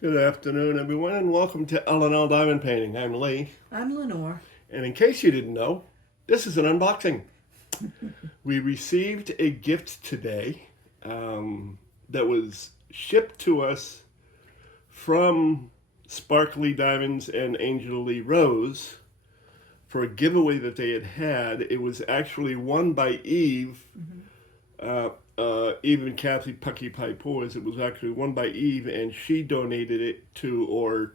Good afternoon, everyone, and welcome to L&L Diamond Painting. I'm Lee, I'm Lenore. and in case you didn't know, this is an unboxing. We received a gift today that was shipped to us from Sparkly Diamonds and Angel Lee Rose for a giveaway that they had. It was actually won by Eve. Eve and Kathy Pucky Pie Pours. It was actually won by Eve, and she donated it to, or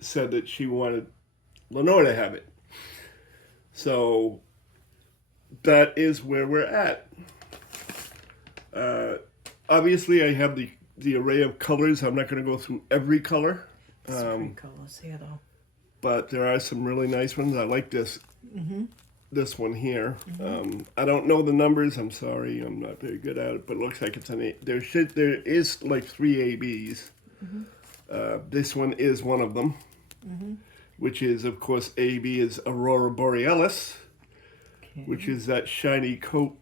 said that she wanted Lenore to have it. So that is where we're at. Uh, Obviously, I have the array of colors. I'm not going to go through every color, It's pretty colors here, though. but there are some really nice ones. I like this one here. I don't know the numbers. I'm sorry, I'm not very good at it, but it looks like it's an A. There is like three ABs. This one is one of them, which is, of course, AB is Aurora Borealis, Okay. which is that shiny coat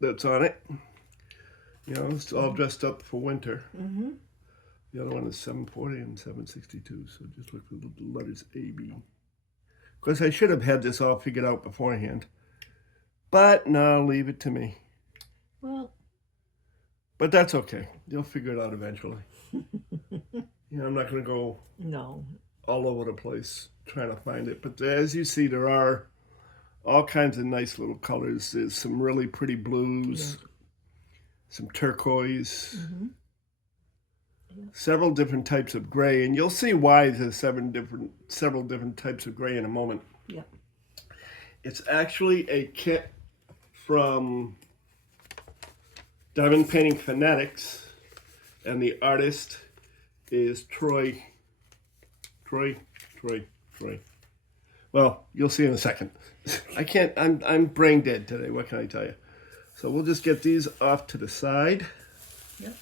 that's on it. You know, it's all dressed up for winter. The other one is 740 and 762, so just look for the letters AB. Of course, I should have had this all figured out beforehand, but no, leave it to me. Well, But that's okay. You'll figure it out eventually. I'm not going to go no. all over the place trying to find it. But as you see, there are all kinds of nice little colors. There's some really pretty blues, some turquoise, several different types of gray, and you'll see why there's several different types of gray in a moment. Yeah. It's actually a kit from Diamond Painting Fanatics, and the artist is Troy. Well, you'll see in a second. I can't. I'm brain dead today. What can I tell you? So we'll just get these off to the side. Yep.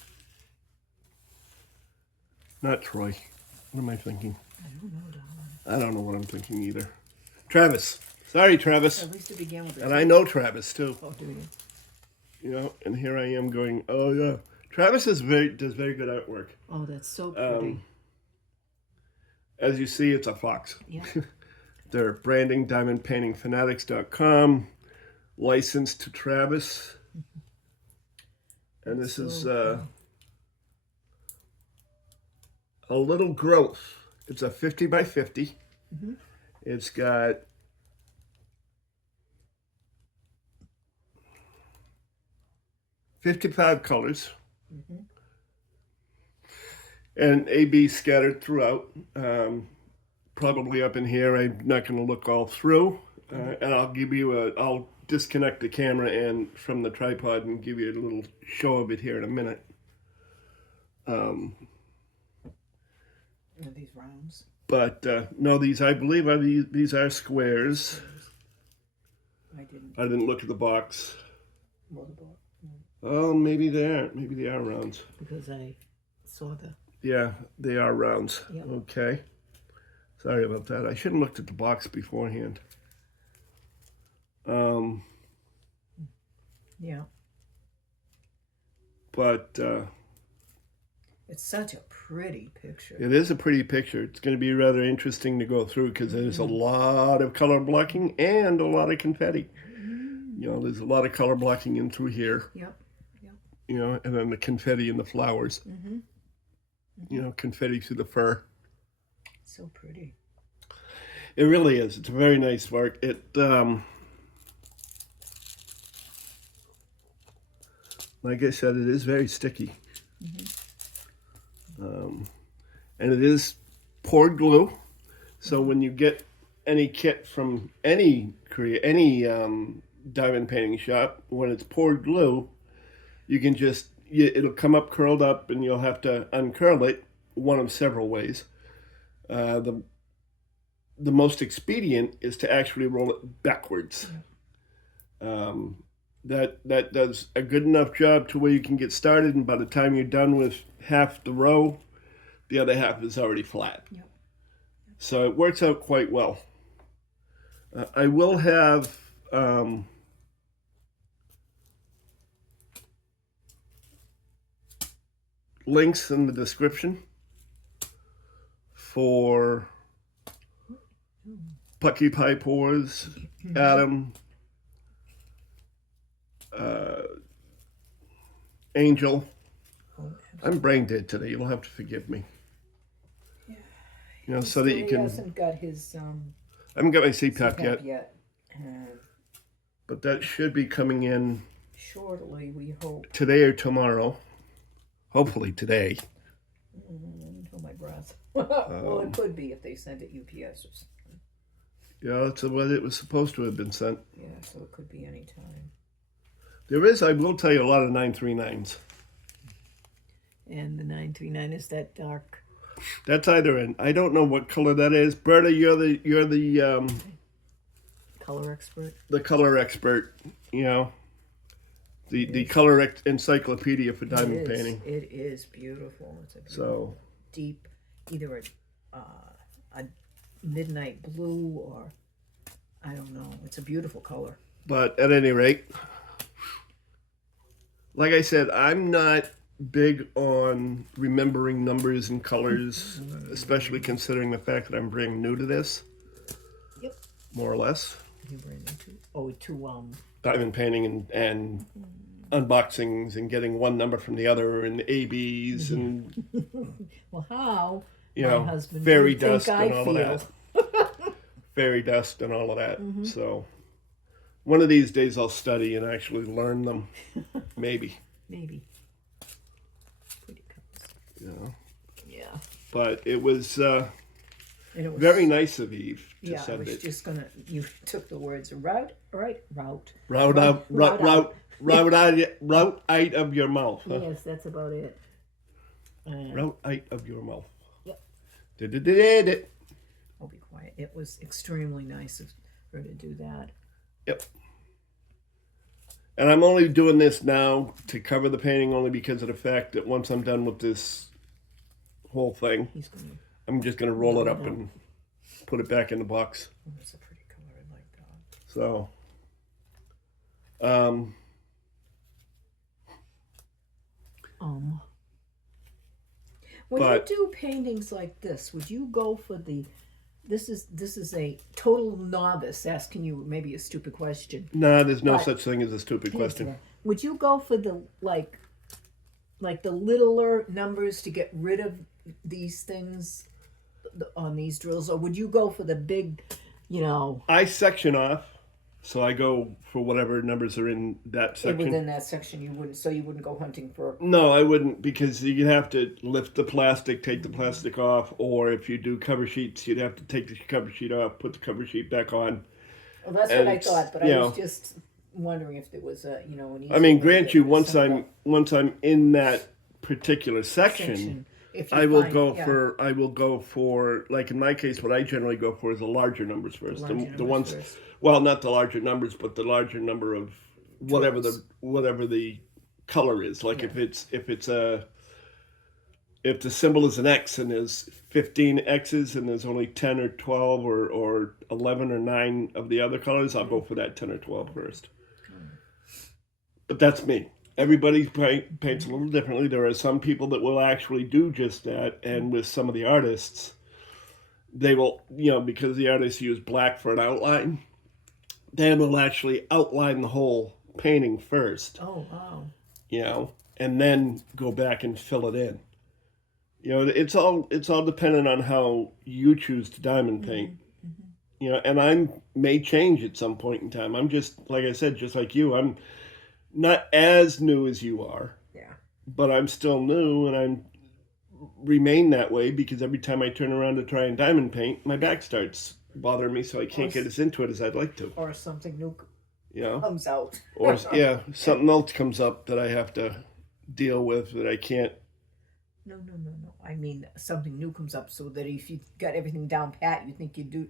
Not Troy. What am I thinking? I don't know, darling. I don't know what I'm thinking either. Travis. Sorry, Travis. At least to begin with. And I know Travis too. Oh, do you? And here I am going, oh yeah. Travis does very good artwork. Oh, that's so pretty. As you see, it's a fox. Yeah. They're branding diamondpaintingfanatics.com, licensed to Travis. And this is a little growth. It's a 50 by 50. It's got $55 colors. And AB scattered throughout. Probably up in here. I'm not going to look all through. And I'll disconnect the camera and from the tripod and give you a little show of it here in a minute. Are these rounds? But no, I believe these are squares. I didn't. I didn't look at the box. Well, the book. Oh, maybe they aren't. Maybe they are rounds. Because I saw the. Yeah, they are rounds. Yeah. Okay. Sorry about that. I should have looked at the box beforehand. Yeah. But It's such a pretty picture. it is a pretty picture. It's going to be rather interesting to go through because there's a lot of color blocking and a lot of confetti. There's a lot of color blocking in through here. Yep. And then the confetti and the flowers. Confetti through the fur. So pretty. It really is. It's a very nice work. Like I said, it is very sticky. And it is poured glue. So when you get any kit from any diamond painting shop, when it's poured glue, you can it'll come up curled up and you'll have to uncurl it one of several ways. The most expedient is to actually roll it backwards. That does a good enough job to where you can get started, and by the time you're done with half the row, the other half is already flat. Yep. So it works out quite well. I will have links in the description for Pucky Pie Pours, Adam, Angel. Oh, I'm brain dead today. You'll have to forgive me. Yeah. You know, he so that you still can. hasn't got his I haven't got my CPAP CPAP yet, yet. but that should be coming in Shortly, we hope. today or tomorrow. Hopefully today. Hold my breath. Well, it could be if they send it UPS or something. Yeah, that's the way it was supposed to have been sent. Yeah, so it could be any time. There is, I will tell you, a lot of 939s. And the 939 is that dark. That's either in. I don't know what color that is. Berta, you're the Color expert. the color expert. You know, the color encyclopedia for diamond painting. It is beautiful. It's a beautiful, So deep, either a midnight blue or I don't know. It's a beautiful color. but at any rate, like I said, I'm not big on remembering numbers and colors, especially considering the fact that I'm brand new to this. Yep. More or less. You bring me to Diamond painting and unboxings and getting one number from the other and ABs and well, how you my know husband fairy would think dust I and all feel. of that. Fairy dust and all of that. So one of these days I'll study and actually learn them. Maybe. Maybe. Pretty colors. You know. Yeah. But it was And it was very nice of Eve to Yeah, I send was it. just gonna. You took the words route Route out of your mouth. Huh? Yes, that's about it. Route out of your mouth. Yep. Did. I'll be quiet. It was extremely nice of her to do that. Yep. And I'm only doing this now to cover the painting only because of the fact that once I'm done with this whole thing, He's gonna. I'm just going to roll it up and put it back in the box. Oh, that's a pretty color. I like that. So, When But- you do paintings like this, would you go for the? This is a total novice asking you maybe a stupid question. nah, there's no But- such thing as a stupid question. Would you go for the like the littler numbers to get rid of these things on these drills, or would you go for the big, you know, I section off, so I go for whatever numbers are in that section. within that section? You wouldn't go hunting for. No, I wouldn't, because you'd have to lift the plastic, take the plastic off, or if you do cover sheets, you'd have to take the cover sheet off, put the cover sheet back on. Well, that's And what I it's, thought, but you I was know, just wondering if there was a an easy I mean, way to grant get you, this done. once I'm in that particular section, If you I will find- go yeah. for like in my case, what I generally go for is the larger numbers first. Larger the numbers ones, first. well, not the larger numbers, but the larger number of whatever the color is. Like if the symbol is an X and there's 15 X's and there's only 10 or 12 or 11 or 9 of the other colors, I'll go for that 10 or 12 first. But that's me. Everybody paints a little differently. There are some people that will actually do just that, and with some of the artists, they will, because the artists use black for an outline, they will actually outline the whole painting first, Oh wow! and then go back and fill it in. It's all dependent on how you choose to diamond paint. And I may change at some point in time. I'm just, like I said, just like you. I'm not as new as you are. Yeah. But I'm still new, and I remain that way because every time I turn around to try and diamond paint, my back starts bothering me, so I can't get as into it as I'd like to. Or something new Yeah. comes out. Or something else comes up that I have to deal with that I can't. No. I mean, something new comes up, so that if you got everything down pat, you think you do,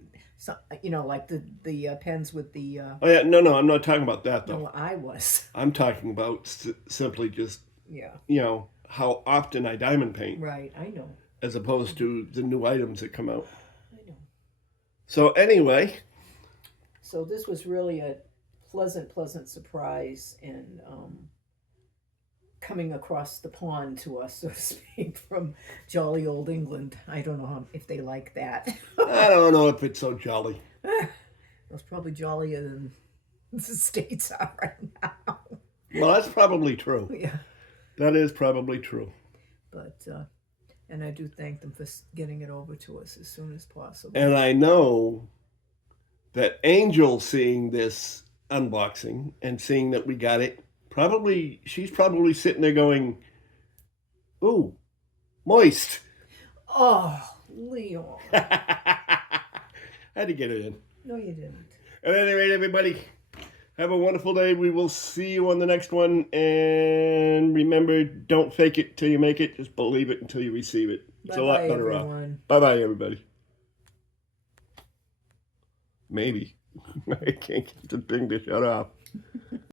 like the pens with the. Oh yeah, no, I'm not talking about that though. No, I was. I'm talking about simply just Yeah. How often I diamond paint, Right. I know. as opposed to the new items that come out. I know. So anyway, So this was really a pleasant surprise, and coming across the pond to us, so to speak, from jolly old England. I don't know if they like that. I don't know if it's so jolly. It's probably jollier than the States are right now. Well, that's probably true. Yeah, That is probably true. but and I do thank them for getting it over to us as soon as possible. And I know that Angel, seeing this unboxing and seeing that we got it, she's probably sitting there going, "Ooh, moist." Oh, Leon. Had to get it in. No, you didn't. At any rate, everybody, have a wonderful day. We will see you on the next one. And remember, don't fake it till you make it. Just believe it until you receive it. It's a lot Bye-bye, better off. everyone. Bye-bye, everybody. Maybe. I can't get the thing to shut off.